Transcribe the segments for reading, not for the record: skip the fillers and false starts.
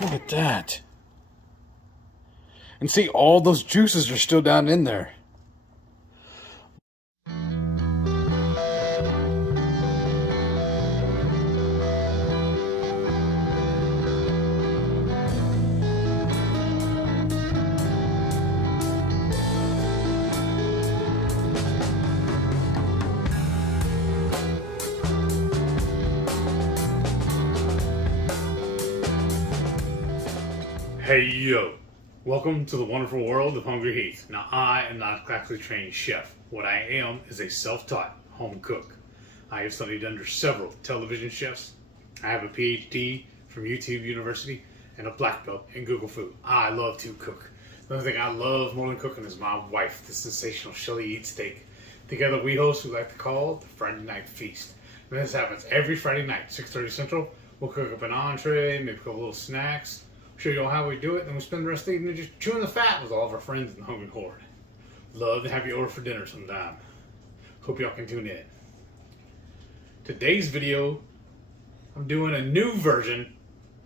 Look at that. And see, all those juices are still down in there. Hey yo, welcome to the wonderful world of HungryHeath. Now I am not a classically trained chef. What I am is a self-taught home cook. I have studied under several television chefs. I have a PhD from YouTube University and a black belt in Google Food. I love to cook. The only thing I love more than cooking is my wife, the sensational Shelly Eat Steak. Together we host what we like to call the Friday Night Feast. And this happens every Friday night, 6:30 Central. We'll cook up an entree, maybe a couple little snacks. Show you all how we do it, and we spend the rest of the evening just chewing the fat with all of our friends in the HungryHorde. Love to have you over for dinner sometime. Hope y'all can tune in. Today's video, I'm doing a new version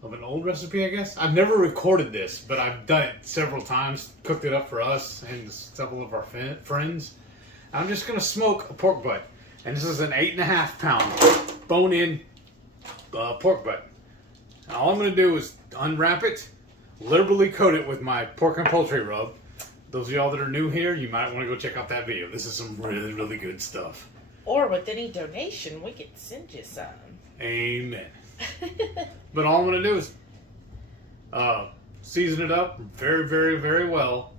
of an old recipe, I guess. I've never recorded this, but I've done it several times, cooked it up for us and several of our friends. I'm just going to smoke a pork butt, and this is an 8.5 pound bone-in pork butt. And all I'm going to do is unwrap it, liberally coat it with my pork and poultry rub. Those of y'all that are new here, you might want to go check out that video. This is some really, really good stuff. Or with any donation, we could send you some. Amen. But all I'm going to do is season it up very, very, very well.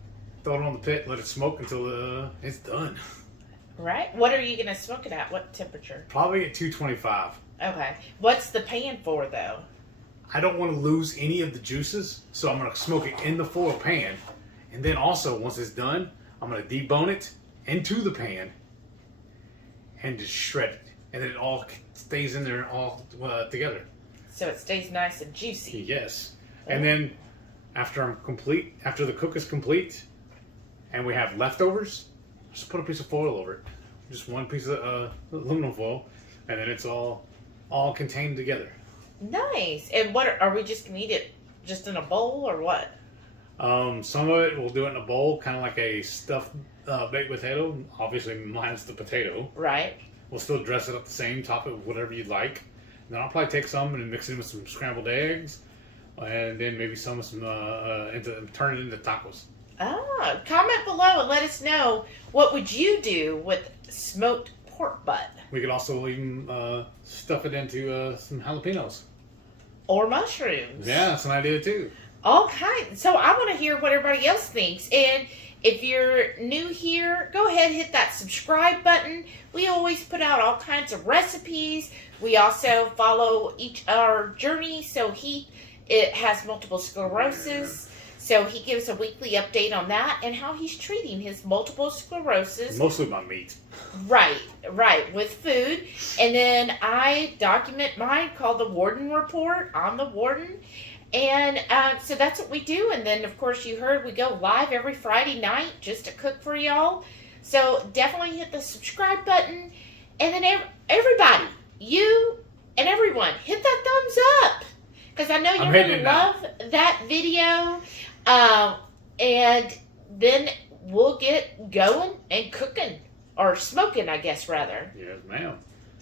Throw it on the pit, let it smoke until it's done. Right? What are you going to smoke it at? What temperature? Probably at 225. Okay. What's the pan for, though? I don't want to lose any of the juices, so I'm going to smoke it in the foil pan. And then also, once it's done, I'm going to debone it into the pan and just shred it. And then it all stays in there all together. So it stays nice and juicy. Yes. And then after the cook is complete, and we have leftovers, just put a piece of foil over it. Just one piece of aluminum foil, and then it's all contained together. Nice. And what are we just going to eat it just in a bowl or what? Some of it we'll do it in a bowl, kind of like a stuffed baked potato. Obviously, minus the potato. Right. We'll still dress it up the same, top it with whatever you'd like. And then I'll probably take some and mix it with some scrambled eggs, and then maybe turn it into tacos. Comment below and let us know, what would you do with smoked pork butt? We could also even stuff it into some jalapenos. Or mushrooms. Yeah, that's an idea too. All kinds. So I want to hear what everybody else thinks. And if you're new here, go ahead and hit that subscribe button. We always put out all kinds of recipes. We also follow our journey. So it has multiple sclerosis. So he gives a weekly update on that and how he's treating his multiple sclerosis. Mostly my meat. Right, with food. And then I document mine called the Warden Report. I'm the warden. And so that's what we do. And then, of course, you heard we go live every Friday night just to cook for y'all. So definitely hit the subscribe button. And then everybody, you and everyone, hit that thumbs up. Because I know you're going to love that video. And then we'll get going and cooking. Or smoking, I guess, rather. Yes, ma'am.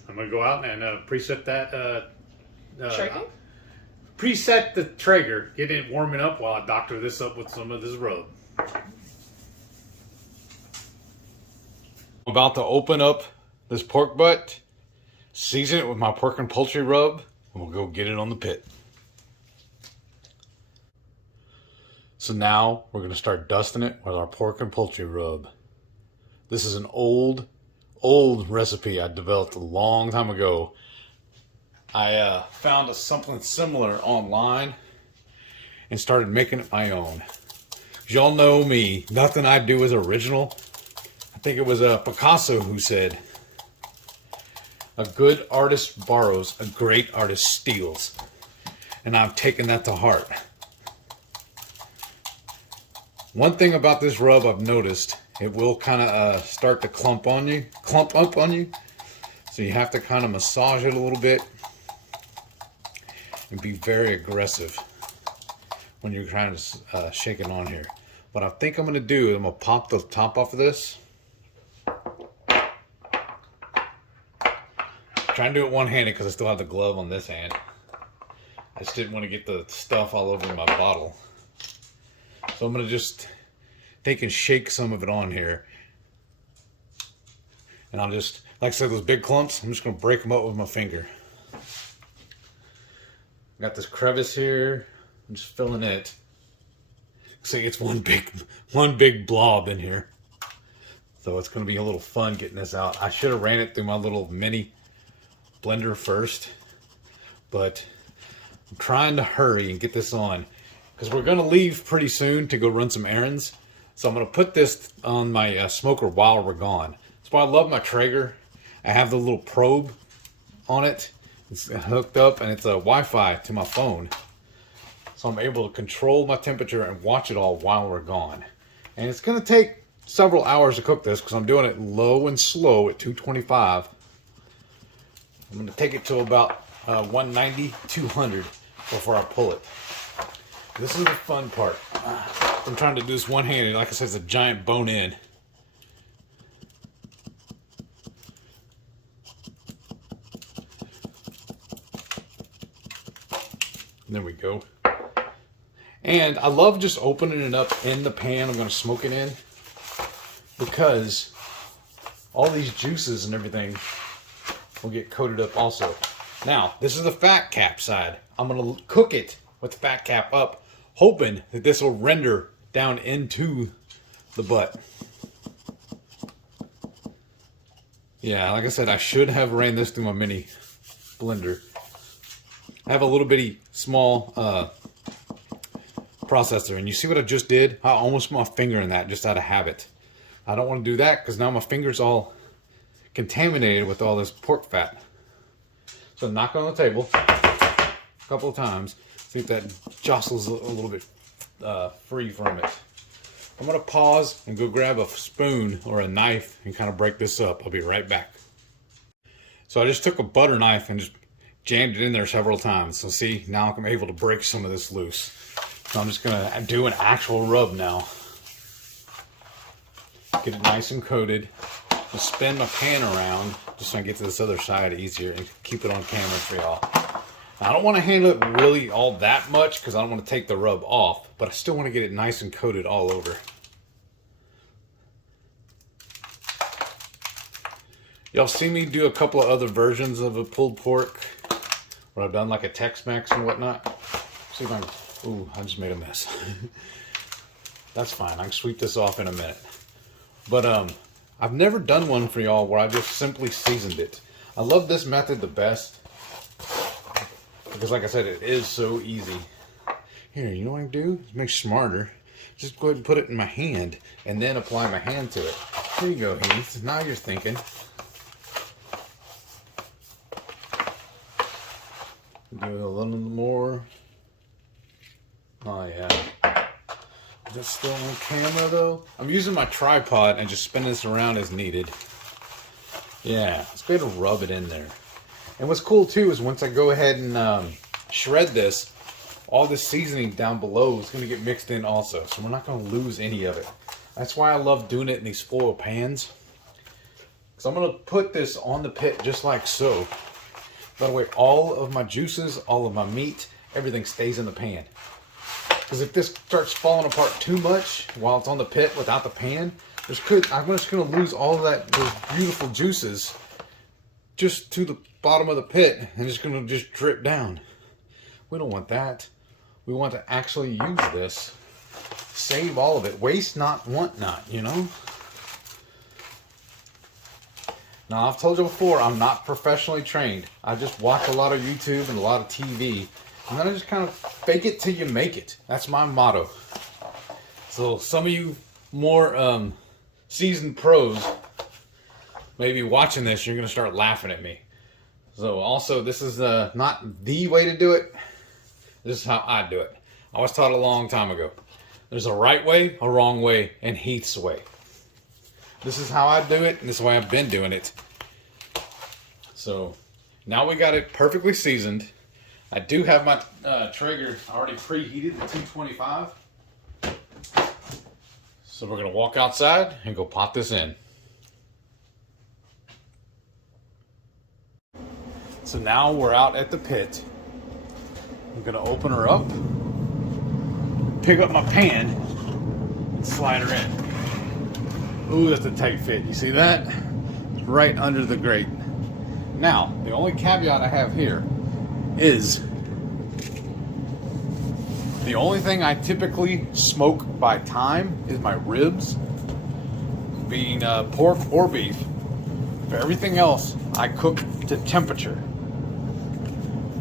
I'm going to go out and preset that. Traeger? Preset the Traeger. Get it warming up while I doctor this up with some of this rub. I'm about to open up this pork butt, season it with my pork and poultry rub, and we'll go get it on the pit. So now we're going to start dusting it with our pork and poultry rub. This is an old recipe I developed a long time ago. I found something similar online and started making it my own. Y'all know me, nothing I do is original. I think it was Picasso who said, a good artist borrows, a great artist steals. And I've taken that to heart. One thing about this rub I've noticed, it will kind of start to clump up on you. So you have to kind of massage it a little bit and be very aggressive. when you're trying to shake it on here. What I think I'm going to do is I'm going to pop the top off of this. Try and do it one-handed because I still have the glove on this hand. I just didn't want to get the stuff all over my bottle. So I'm going to just take and shake some of it on here. And I'll just, like I said, those big clumps, I'm just going to break them up with my finger. Got this crevice here. I'm just filling it. Looks like it's one big blob in here. So it's going to be a little fun getting this out. I should have ran it through my little mini blender first. But I'm trying to hurry and get this on. Because we're going to leave pretty soon to go run some errands. So I'm going to put this on my smoker while we're gone. That's why I love my Traeger. I have the little probe on it. It's hooked up and it's a Wi-Fi to my phone. So I'm able to control my temperature and watch it all while we're gone. And it's going to take several hours to cook this because I'm doing it low and slow at 225. I'm going to take it to about 190, 200 before I pull it. This is the fun part. I'm trying to do this one-handed. Like I said, it's a giant bone in. There we go. And I love just opening it up in the pan I'm going to smoke it in, because all these juices and everything will get coated up also. Now, this is the fat cap side. I'm going to cook it with the fat cap up, hoping that this will render down into the butt. Yeah, like I said, I should have ran this through my mini blender. I have a little bitty small processor, and you see what I just did? I almost put my finger in that just out of habit. I don't want to do that because now my finger's all contaminated with all this pork fat. So knock on the table a couple of times, see if that jostles a little bit free from it. I'm going to pause and go grab a spoon or a knife and kind of break this up. I'll be right back. So I just took a butter knife and just jammed it in there several times. So see, now I'm able to break some of this loose. So I'm just going to do an actual rub now. Get it nice and coated. Just spin my pan around just so I can get to this other side easier and keep it on camera for y'all. I don't want to handle it really all that much because I don't want to take the rub off, but I still want to get it nice and coated all over. Y'all see me do a couple of other versions of a pulled pork where I've done like a Tex-Mex and whatnot. See if I can, ooh, I just made a mess. That's fine, I can sweep this off in a minute. But I've never done one for y'all where I just simply seasoned it. I love this method the best because, like I said, it is so easy. Here, you know what I can do? It makes smarter. Just go ahead and put it in my hand and then apply my hand to it. Here you go, Heath. Now you're thinking. Do a little more. Oh yeah. Is that still on camera though? I'm using my tripod and just spinning this around as needed. Yeah, let's go ahead and rub it in there. And what's cool too is once I go ahead and shred this, all this seasoning down below is going to get mixed in also. So we're not going to lose any of it. That's why I love doing it in these foil pans. So I'm going to put this on the pit just like so. That way all of my juices, all of my meat, everything stays in the pan. Because if this starts falling apart too much while it's on the pit without the pan, I'm just going to lose all of those beautiful juices just to the bottom of the pit and it's going to just drip down. We don't want that. We want to actually use this. Save all of it. Waste not, want not, you know? Now, I've told you before, I'm not professionally trained. I just watch a lot of YouTube and a lot of TV. And then I just kind of fake it till you make it. That's my motto. So some of you more seasoned pros may be watching this. You're going to start laughing at me. So also, this is not the way to do it. This is how I do it. I was taught a long time ago. There's a right way, a wrong way, and Heath's way. This is how I do it, and this is the way I've been doing it. So, now we got it perfectly seasoned. I do have my Traeger already preheated to 225. So we're going to walk outside and go pop this in. So now we're out at the pit. I'm going to open her up, pick up my pan, and slide her in. Ooh, that's a tight fit. You see that? It's right under the grate. Now, the only caveat I have here is the only thing I typically smoke by time is my ribs, being pork or beef. For everything else, I cook to temperature.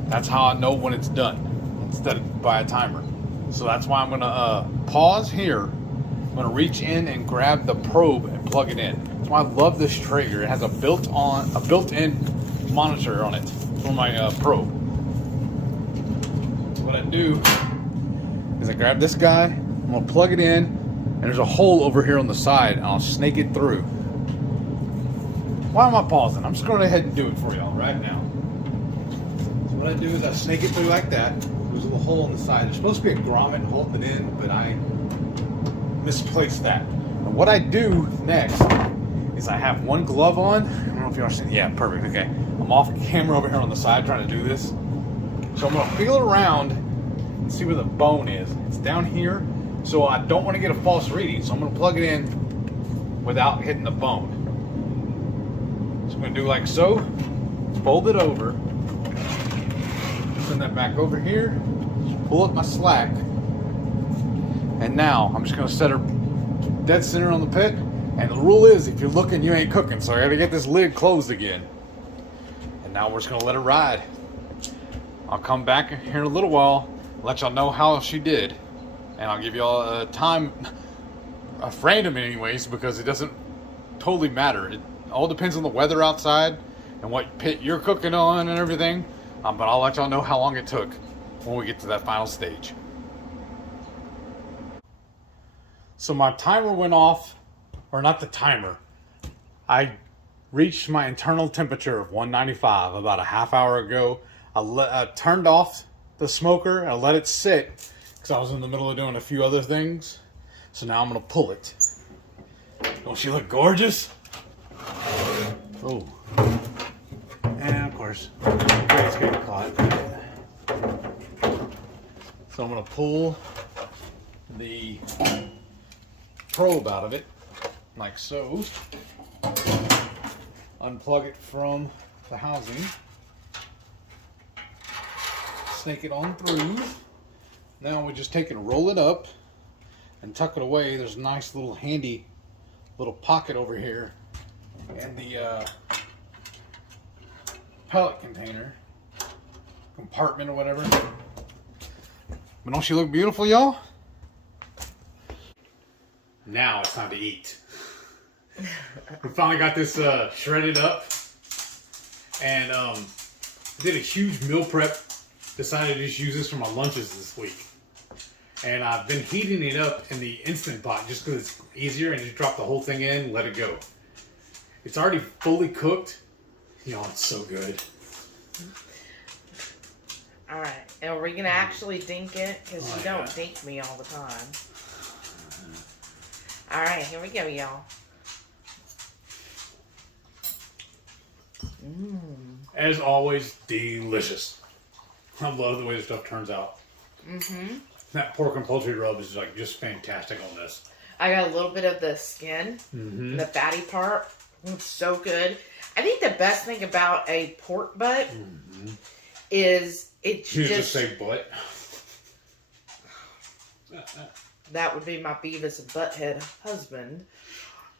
That's how I know when it's done, instead of by a timer. So that's why I'm gonna pause here. I'm gonna reach in and grab the probe and plug it in. That's why I love this Traeger. It has a built-in monitor on it for my probe. So what I do is I grab this guy, I'm gonna plug it in, and there's a hole over here on the side, and I'll snake it through. Why am I pausing? I'm just going ahead and do it for y'all right now. So what I do is I snake it through like that. There's a little hole on the side. There's supposed to be a grommet holding it in, but I misplaced that. And what I do next is I have one glove on. I don't know if y'all see. Yeah, perfect. Okay. I'm off camera over here on the side trying to do this. So I'm going to feel it around and see where the bone is. It's down here, so I don't want to get a false reading. So I'm going to plug it in without hitting the bone. So I'm going to do like so, fold it over, send that back over here, pull up my slack, and now I'm just going to set her dead center on the pit. And the rule is, if you're looking, you ain't cooking. So I got to get this lid closed again. And now we're just going to let her ride. I'll come back here in a little while, let y'all know how she did, and I'll give y'all a time, a random anyways, because it doesn't totally matter. It all depends on the weather outside and what pit you're cooking on and everything. But I'll let y'all know how long it took when we get to that final stage. So my timer went off, or not the timer. I reached my internal temperature of 195 about a half hour ago. I turned off the smoker and I let it sit because I was in the middle of doing a few other things. So now I'm going to pull it. Don't she look gorgeous? Oh. And of course, it's getting caught. So I'm going to pull the probe out of it, like so. Unplug it from the housing. Snake it on through. Now we just take it and roll it up and tuck it away. There's a nice little handy little pocket over here and the pellet container compartment or whatever. But don't she look beautiful, y'all? Now it's time to eat. We finally got this shredded up, and did a huge meal prep. Decided to just use this for my lunches this week. And I've been heating it up in the Instant Pot just because it's easier, and just drop the whole thing in, let it go. It's already fully cooked. You know, it's so good. Alright, and are we going to actually dink it? Because you don't dink me all the time. Alright, here we go, y'all. As always, delicious. I love the way this stuff turns out. That pork and poultry rub is like just fantastic on this. I got a little bit of the skin, the fatty part. It's so good. I think the best thing about a pork butt is it You just say butt. That would be my Beavis and Butthead husband.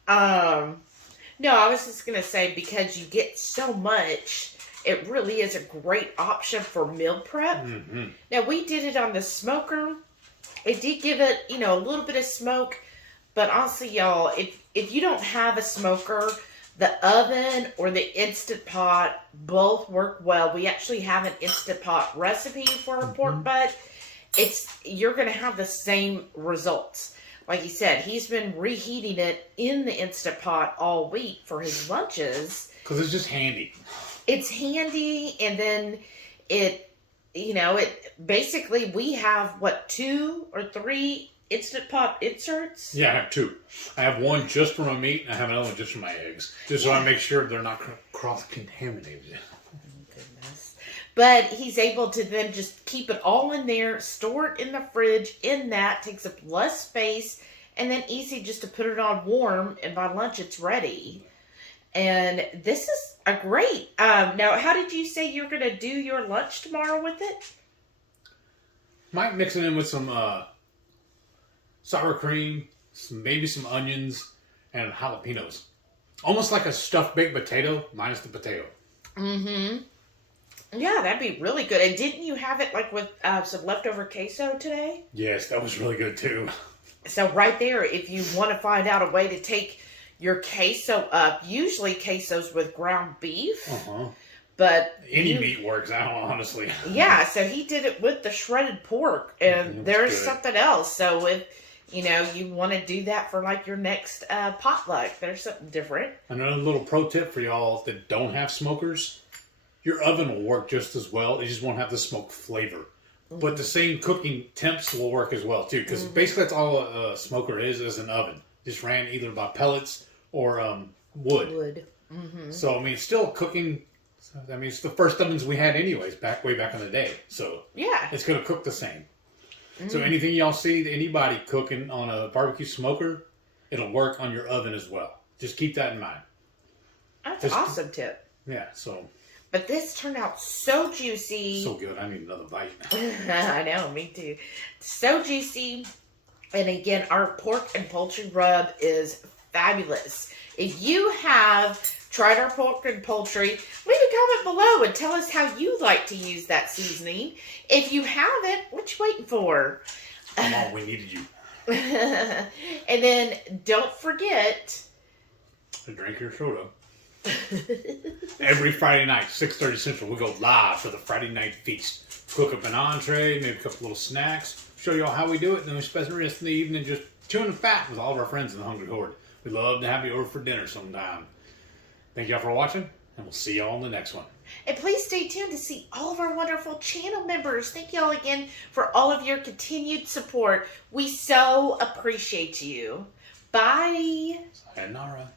No, I was just going to say, because you get so much, it really is a great option for meal prep. Now, we did it on the smoker. It did give it, you know, a little bit of smoke. But honestly, y'all, if you don't have a smoker, the oven or the Instant Pot both work well. We actually have an Instant Pot recipe for a pork butt. You're going to have the same results. Like he said, he's been reheating it in the Instant Pot all week for his lunches. Because it's just handy. It's handy, and then you know, it basically we have what 2 or 3 Instant Pot inserts. Yeah, I have 2. I have one just for my meat, and I have another one just for my eggs, just so I make sure they're not cross-contaminated. Goodness. But he's able to then just keep it all in there, store it in the fridge. In that takes up less space, and then easy just to put it on warm, and by lunch it's ready. And this is a great. Now, how did you say you're going to do your lunch tomorrow with it? Might mix it in with some sour cream, maybe some onions, and jalapenos. Almost like a stuffed baked potato, minus the potato. Mm-hmm. Yeah, that'd be really good. And didn't you have it like with some leftover queso today? Yes, that was really good too. So right there, if you want to find out a way to take your queso up, usually queso's with ground beef. But any meat works out, honestly. Yeah, so he did it with the shredded pork, and there's something else. So if you want to do that for like your next potluck, there's something different. Another little pro tip for y'all that don't have smokers: your oven will work just as well. It just won't have the smoke flavor. Mm-hmm. But the same cooking temps will work as well too, because basically that's all a smoker is an oven. Just ran either by pellets or wood. Mm-hmm. So I mean, it's still cooking. I mean, it's the first ovens we had anyways, way back in the day. So yeah, it's gonna cook the same. So anything y'all see anybody cooking on a barbecue smoker, it'll work on your oven as well. Just keep that in mind. That's an awesome tip. Yeah, so. But this turned out so juicy. So good. I need another bite. I know, me too. So juicy. And again, our pork and poultry rub is fabulous. If you have tried our pork and poultry, leave a comment below and tell us how you like to use that seasoning. If you haven't, what you waiting for? Come on, we needed you. And then don't forget to drink your soda. Every Friday night, 6:30 Central, we go live for the Friday night feast. Cook up an entree, maybe a couple little snacks, show y'all how we do it, and then we spend the rest of the evening just chewing the fat with all of our friends in the Hungry Horde. We'd love to have you over for dinner sometime. Thank y'all for watching, and we'll see y'all in the next one. And please stay tuned to see all of our wonderful channel members. Thank y'all again for all of your continued support. We so appreciate you. Bye. Sayonara.